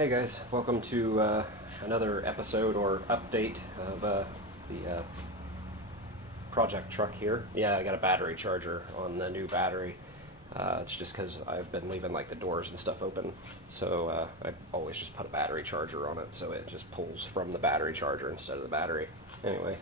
Hey guys, welcome to another episode or update of the project truck here. Yeah, I got a battery charger on the new battery. It's just because I've been leaving like the doors and stuff open, so I always just put a battery charger on it, so it just pulls from the battery charger instead of the battery. Anyway,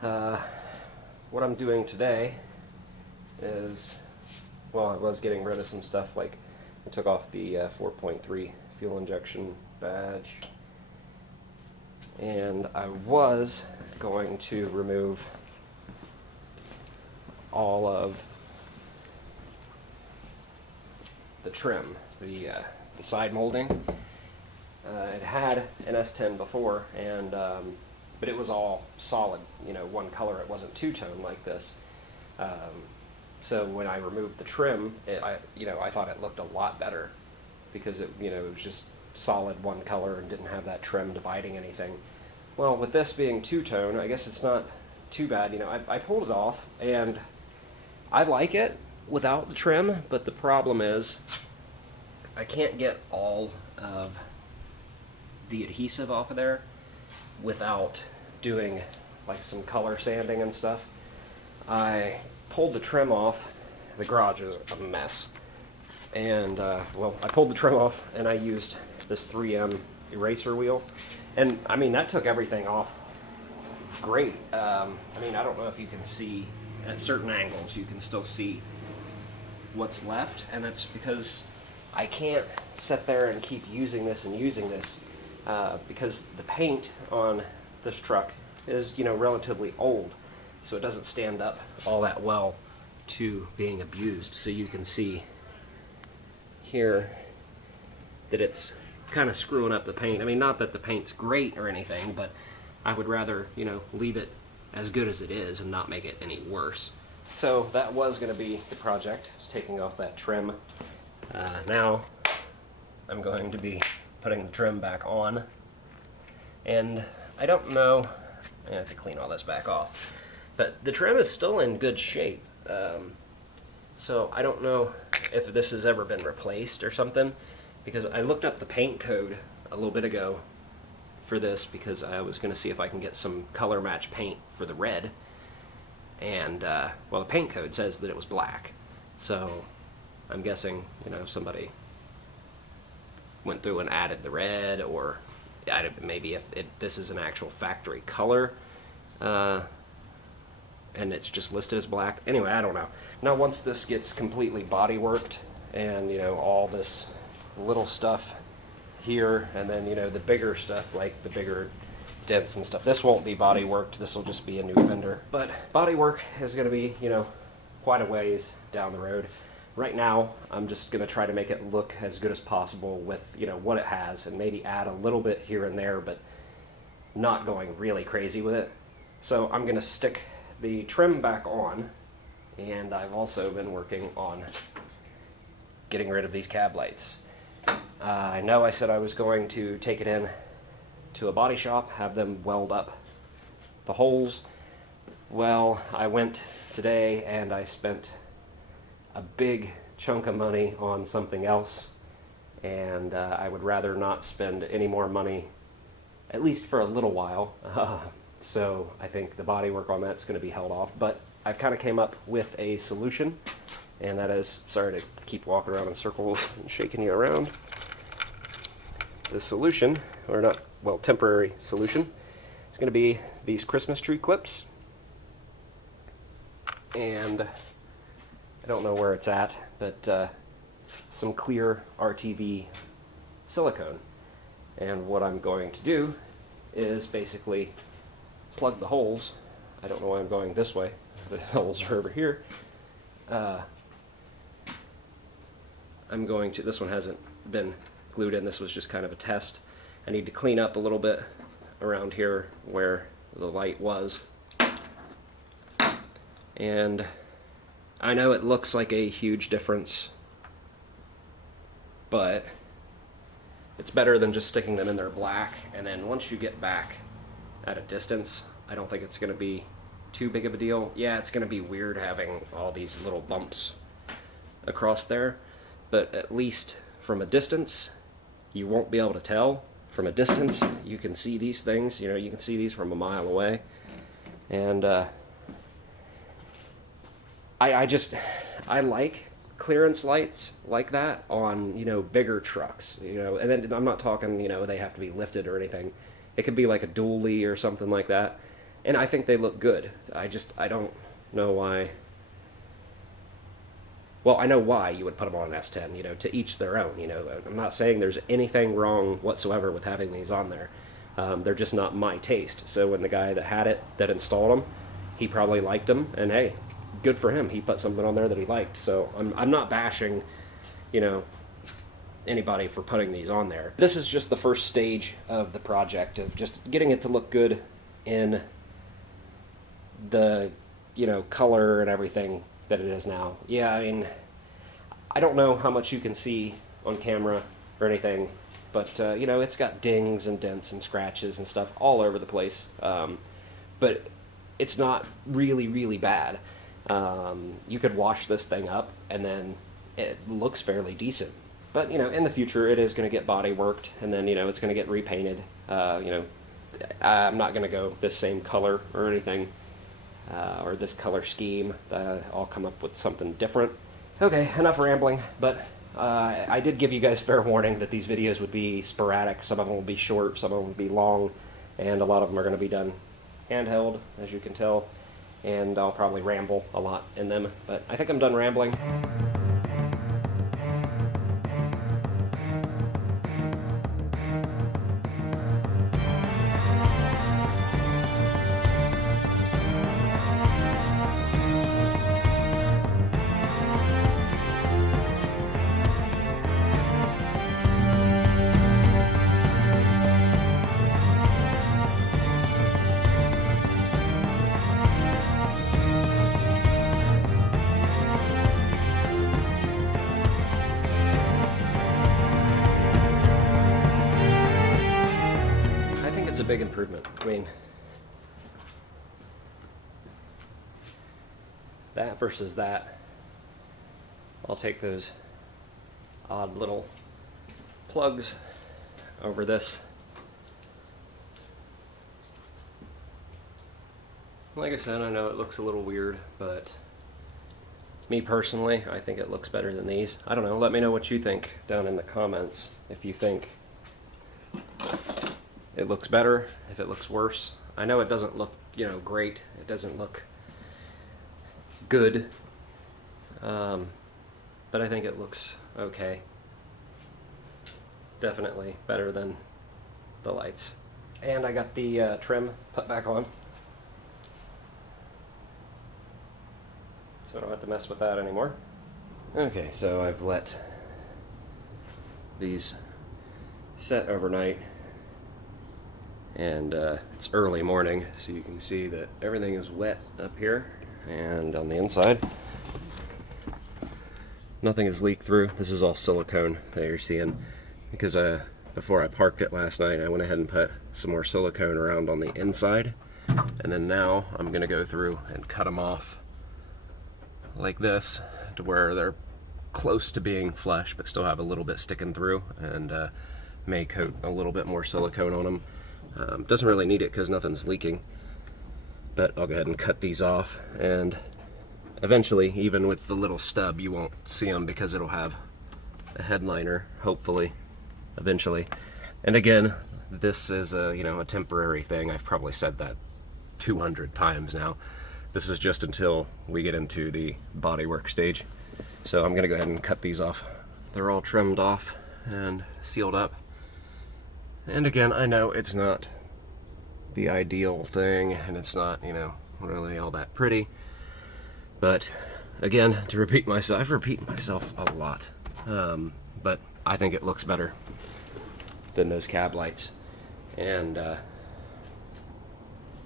what I'm doing today is, well, I was getting rid of some stuff. Like I took off the 4.3 fuel injection badge, and I was going to remove all of the trim, the side molding. It had an S10 before, and but it was all solid, one color. It wasn't two-tone like this. So when I removed the trim, I thought it looked a lot better, because it was just solid one color and didn't have that trim dividing anything. Well, with this being two-tone, I guess it's not too bad. I pulled it off, and I like it without the trim, but the problem is I can't get all of the adhesive off of there without doing like some color sanding and stuff. I pulled the trim off. The garage is a mess. And, well, I pulled the trim off, and I used this 3M eraser wheel. And, I mean, that took everything off great. I don't know if you can see, at certain angles, you can still see what's left. And it's because I can't sit there and keep using this and using this, because the paint on this truck is, relatively old. So it doesn't stand up all that well to being abused. So you can see here that it's kind of screwing up the paint. I mean, not that the paint's great or anything, but I would rather, leave it as good as it is and not make it any worse. So that was going to be the project, is taking off that trim. Now I'm going to be putting the trim back on, and I don't know, I have to clean all this back off, but the trim is still in good shape. So I don't know if this has ever been replaced or something, because I looked up the paint code a little bit ago for this, because I was going to see if I can get some color match paint for the red, and well, the paint code says that it was black, so I'm guessing somebody went through and added the red, or maybe if this is an actual factory color and it's just listed as black. Anyway, I don't know. Now once this gets completely body worked, and all this little stuff here, and then the bigger stuff, like the bigger dents and stuff, this won't be body worked, this will just be a new fender. But body work is going to be quite a ways down the road. Right now I'm just going to try to make it look as good as possible with what it has, and maybe add a little bit here and there, but not going really crazy with it. So I'm going to stick the trim back on, and I've also been working on getting rid of these cab lights. I know I said I was going to take it in to a body shop, have them weld up the holes. Well, I went today and I spent a big chunk of money on something else, and I would rather not spend any more money, at least for a little while. So I think the body work on that's going to be held off, but I've kind of came up with a solution, and that is, sorry to keep walking around in circles and shaking you around. The solution, or not, well, temporary solution, is going to be these Christmas tree clips, and I don't know where it's at, but some clear RTV silicone. And what I'm going to do is basically plug the holes. I don't know why I'm going this way. The holes are over here. I'm going to, this one hasn't been glued in, this was just kind of a test. I need to clean up a little bit around here where the light was. And I know it looks like a huge difference, but it's better than just sticking them in there black. And then once you get back at a distance, I don't think it's going to be too big of a deal. Yeah, it's going to be weird having all these little bumps across there, but at least from a distance, you won't be able to tell from a distance. You can see these things, you know, you can see these from a mile away. And I like clearance lights like that on, you know, bigger trucks, you know, and then I'm not talking, you know, they have to be lifted or anything. It could be like a dually or something like that. And I think they look good. I don't know why. Well, I know why you would put them on an S10, you know, to each their own, you know. I'm not saying there's anything wrong whatsoever with having these on there. They're just not my taste. So when the guy that had it, that installed them, he probably liked them, and hey, good for him. He put something on there that he liked. So I'm not bashing, you know, anybody for putting these on there. This is just the first stage of the project of just getting it to look good in the, you know, color and everything that it is now. Yeah, I mean, I don't know how much you can see on camera or anything, but you know, it's got dings and dents and scratches and stuff all over the place. But it's not really, really bad. You could wash this thing up and then it looks fairly decent. But, you know, in the future it is going to get body worked, and then, you know, it's going to get repainted. You know, I'm not going to go this same color or anything, or this color scheme. I'll come up with something different. Okay, enough rambling, but I did give you guys fair warning that these videos would be sporadic. Some of them will be short, some of them will be long, and a lot of them are going to be done handheld, as you can tell, and I'll probably ramble a lot in them, but I think I'm done rambling. A big improvement. I mean, that versus that. I'll take those odd little plugs over this. Like I said, I know it looks a little weird, but me personally, I think it looks better than these. I don't know, let me know what you think down in the comments, if you think it looks better, if it looks worse. I know it doesn't look, you know, great. It doesn't look good, but I think it looks okay. Definitely better than the lights. And I got the trim put back on, so I don't have to mess with that anymore. Okay, so I've let these set overnight, and it's early morning, so you can see that everything is wet up here and on the inside. Nothing has leaked through. This is all silicone that you're seeing, because before I parked it last night, I went ahead and put some more silicone around on the inside, and then now I'm going to go through and cut them off like this to where they're close to being flush but still have a little bit sticking through, and may coat a little bit more silicone on them. Doesn't really need it because nothing's leaking, but I'll go ahead and cut these off, and eventually, even with the little stub, you won't see them because it'll have a headliner, hopefully, eventually. And again, this is a, you know, a temporary thing. I've probably said that 200 times now. This is just until we get into the bodywork stage. So I'm gonna go ahead and cut these off. They're all trimmed off and sealed up. And again, I know it's not the ideal thing, and it's not, you know, really all that pretty. But again, to repeat myself, I've repeated myself a lot. But I think it looks better than those cab lights. And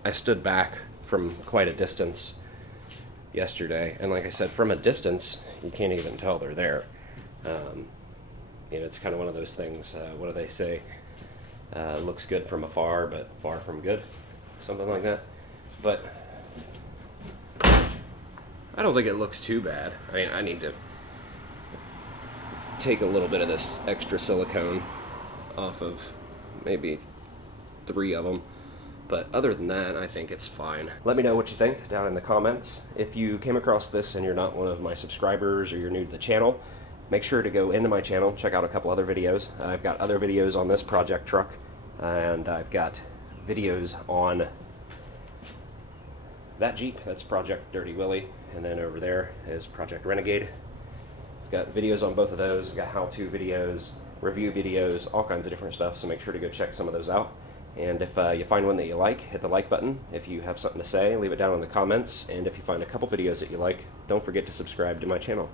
I stood back from quite a distance yesterday, and like I said, from a distance, you can't even tell they're there. You know, it's kind of one of those things, what do they say? Looks good from afar, but far from good. Something like that. But I don't think it looks too bad. I mean, I need to take a little bit of this extra silicone off of maybe 3 of them. But other than that, I think it's fine. Let me know what you think down in the comments. If you came across this and you're not one of my subscribers or you're new to the channel, make sure to go into my channel, check out a couple other videos. I've got other videos on this project truck, and I've got videos on that Jeep. That's Project Dirty Willie, and then over there is Project Renegade. I've got videos on both of those. I've got how-to videos, review videos, all kinds of different stuff, so make sure to go check some of those out. And if you find one that you like, hit the like button. If you have something to say, leave it down in the comments. And if you find a couple videos that you like, don't forget to subscribe to my channel.